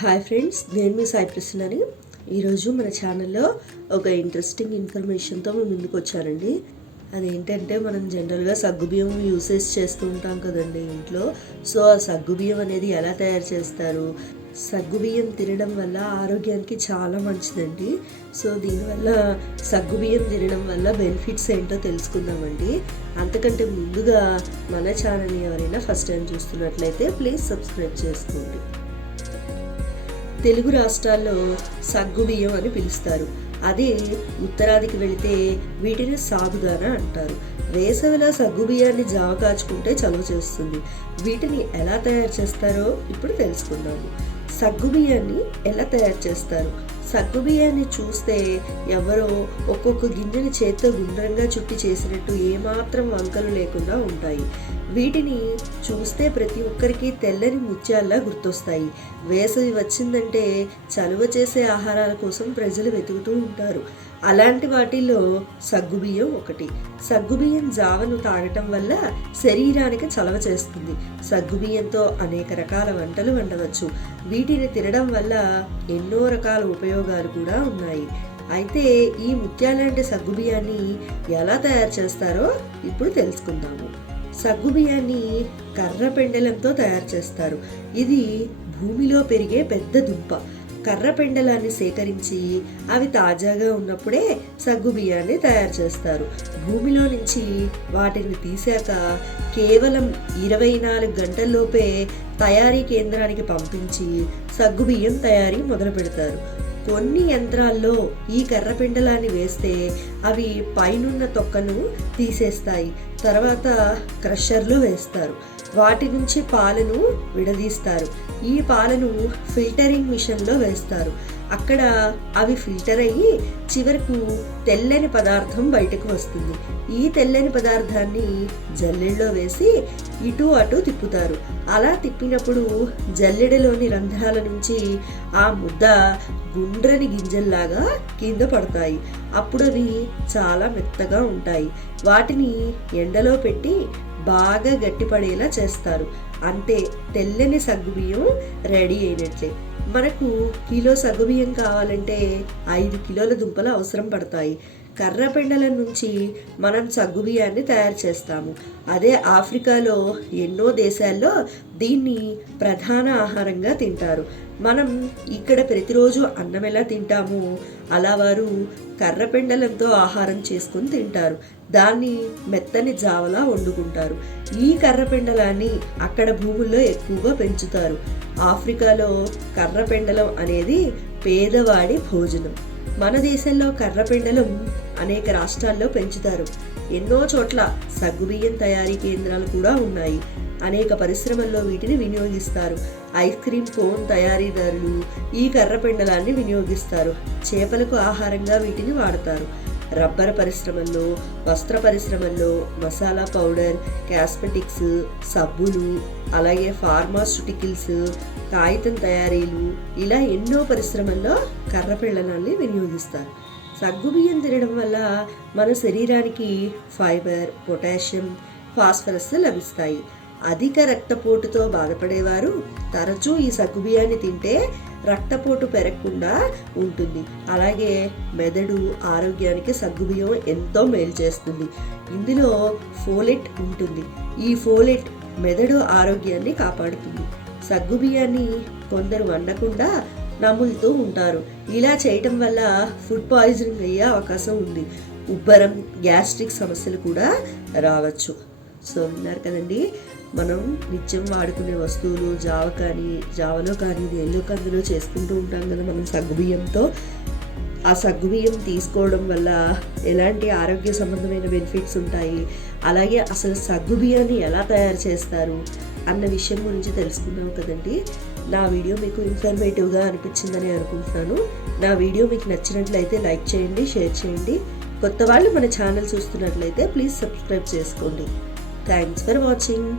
Hi friends, నేను మీ సాయి ప్రసన్నని. ఈరోజు మన ఛానల్లో ఒక ఇంట్రెస్టింగ్ ఇన్ఫర్మేషన్తో మేము ముందుకు వచ్చానండి. అదేంటంటే, మనం జనరల్గా సగ్గుబియ్యం యూసేజ్ చేస్తూ ఉంటాం కదండి ఇంట్లో. సో ఆ సగ్గుబియ్యం అనేది ఎలా తయారు చేస్తారు, సగ్గుబియ్యం తినడం వల్ల ఆరోగ్యానికి చాలా మంచిదండి. సో దీనివల్ల సగ్గుబియ్యం తినడం వల్ల బెనిఫిట్స్ ఏంటో తెలుసుకుందామండి. అంతకంటే ముందుగా మన ఛానల్ని ఎవరైనా ఫస్ట్ టైం చూస్తున్నట్లయితే ప్లీజ్ సబ్స్క్రైబ్ చేసుకోండి. తెలుగు రాష్ట్రాల్లో సగ్గుబియ్యం అని పిలుస్తారు. అదే ఉత్తరాదికి వెళితే వీటిని సాబుదానా అంటారు. వేసవిలో సగ్గుబియ్యాన్ని జావ కాచుకుంటే చలువ చేస్తుంది. వీటిని ఎలా తయారు చేస్తారో ఇప్పుడు తెలుసుకుందాము. సగ్గుబియ్యాన్ని ఎలా తయారు చేస్తారు? సగ్గుబియ్యాన్ని చూస్తే ఎవరో ఒక్కొక్క గింజని చేత్తో గుండ్రంగా చుట్టి చేసినట్టు ఏమాత్రం వంకలు లేకుండా ఉంటాయి. వీటిని చూస్తే ప్రతి ఒక్కరికి తెల్లని ముత్యాల్లా గుర్తొస్తాయి. వేసవి వచ్చిందంటే చలువ చేసే ఆహారాల కోసం ప్రజలు వెతుకుతూ ఉంటారు. అలాంటి వాటిల్లో సగ్గుబియ్యం ఒకటి. సగ్గుబియ్యం జావను తాగటం వల్ల శరీరానికి చలవ చేస్తుంది. సగ్గుబియ్యంతో అనేక రకాల వంటలు వండవచ్చు. వీటిని తినడం వల్ల ఎన్నో రకాల ఉపయోగాలు కూడా ఉన్నాయి. అయితే ఈ ముత్యాలాంటి సగ్గుబియ్యాన్ని ఎలా తయారు చేస్తారో ఇప్పుడు తెలుసుకుందాము. సగ్గుబియ్యాన్ని కర్ర పెండలంతో తయారు చేస్తారు. ఇది భూమిలో పెరిగే పెద్ద దుంప. కర్ర పెండలాన్ని సేకరించి అవి తాజాగా ఉన్నప్పుడే సగ్గుబియ్యాన్ని తయారు చేస్తారు. భూమిలో నుంచి వాటిని తీసాక కేవలం 24 గంటల్లోపే తయారీ కేంద్రానికి పంపించి సగ్గుబియ్యం తయారీ మొదలు పెడతారు. కొన్ని యంత్రాల్లో ఈ కర్రపెండలాన్ని వేస్తే అవి పైనున్న తొక్కను తీసేస్తాయి. తర్వాత క్రషర్లో వేస్తారు. వాటి నుంచి పాలను విడదీస్తారు. ఈ పాలను ఫిల్టరింగ్ మిషన్లో వేస్తారు. అక్కడ అవి ఫిల్టర్ అయ్యి చివరకు తెల్లని పదార్థం బయటకు వస్తుంది. ఈ తెల్లని పదార్థాన్ని జల్లెడలో వేసి ఇటు అటు తిప్పుతారు. అలా తిప్పినప్పుడు జల్లెడలోని రంధ్రాల నుంచి ఆ ముద్ద గుండ్రని గింజల్లాగా కింద పడతాయి. అప్పుడు అవి చాలా మెత్తగా ఉంటాయి. వాటిని ఎండలో పెట్టి బాగా గట్టిపడేలా చేస్తారు. అంతే, తెల్లని సగ్గుబియ్యం రెడీ అయినట్లే. మనకు కిలో సగ్గుబియ్యం కావాలంటే 5 కిలోల దుంపలు అవసరం పడతాయి. కర్రపెండల నుంచి మనం సగ్గుబియ్యాన్ని తయారు చేస్తాము. అదే ఆఫ్రికాలో ఎన్నో దేశాల్లో దీన్ని ప్రధాన ఆహారంగా తింటారు. మనం ఇక్కడ ప్రతిరోజు అన్నం ఎలా తింటామో అలా వారు కర్రపెండలంతో ఆహారం చేసుకుని తింటారు. దాన్ని మెత్తని జావలా వండుకుంటారు. ఈ కర్రపెండలాన్ని అక్కడ భూముల్లో ఎక్కువగా పెంచుతారు. ఆఫ్రికాలో కర్రపెండలం అనేది పేదవాడి భోజనం. మన దేశంలో కర్రపెండలం అనేక రాష్ట్రాల్లో పెంచుతారు. ఎన్నో చోట్ల సగ్గుబియ్యం తయారీ కేంద్రాలు కూడా ఉన్నాయి. అనేక పరిశ్రమల్లో వీటిని వినియోగిస్తారు. ఐస్ క్రీమ్ కోన్ తయారీదారులు ఈ కర్రపెండలాన్ని వినియోగిస్తారు. చేపలకు ఆహారంగా వీటిని వాడతారు. రబ్బర్ పరిశ్రమల్లో, వస్త్ర పరిశ్రమల్లో మసాలా పౌడర్, కాస్మెటిక్స్, సబ్బులు, అలాగే ఫార్మాస్యూటికల్స్, కాగితం తయారీలు, ఇలా ఎన్నో పరిశ్రమల్లో కర్రపెండలాన్ని వినియోగిస్తారు. సగ్గుబియ్యం తినడం వల్ల మన శరీరానికి ఫైబర్, పొటాషియం, ఫాస్ఫరస్ లభిస్తాయి. అధిక రక్తపోటుతో బాధపడేవారు తరచూ ఈ సగ్గుబియ్యాన్ని తింటే రక్తపోటు పెరగకుండా ఉంటుంది. అలాగే మెదడు ఆరోగ్యానికి సగ్గుబియ్యం ఎంతో మేలు చేస్తుంది. ఇందులో ఫోలెట్ ఉంటుంది. ఈ ఫోలెట్ మెదడు ఆరోగ్యాన్ని కాపాడుతుంది. సగ్గుబియ్యాన్ని కొందరు వండకుండా నములుతూ ఉంటారు. ఇలా చేయటం వల్ల ఫుడ్ పాయిజనింగ్ అయ్యే అవకాశం ఉంది. ఉబ్బరం, గ్యాస్ట్రిక్ సమస్యలు కూడా రావచ్చు. సో విన్నారు కదండి, మనం నిత్యం వాడుకునే వస్తువులు జావలో కానీ ఎల్లో కందులో చేసుకుంటూ ఉంటాం కదా మనం సగ్గుబియ్యంతో. ఆ సగ్గుబియ్యం తీసుకోవడం వల్ల ఎలాంటి ఆరోగ్య సంబంధమైన బెనిఫిట్స్ ఉంటాయి, అలాగే అసలు సగ్గుబియ్యాన్ని ఎలా తయారు చేస్తారు అన్న విషయం గురించి తెలుసుకున్నాం కదండి. నా వీడియో మీకు ఇన్ఫర్మేటివ్గా అనిపించిందని అనుకుంటున్నాను. నా వీడియో మీకు నచ్చినట్లయితే లైక్ చేయండి, షేర్ చేయండి. కొత్త వాళ్ళు మన ఛానల్ చూస్తున్నట్లయితే ప్లీజ్ సబ్స్క్రైబ్ చేసుకోండి. Thanks for watching.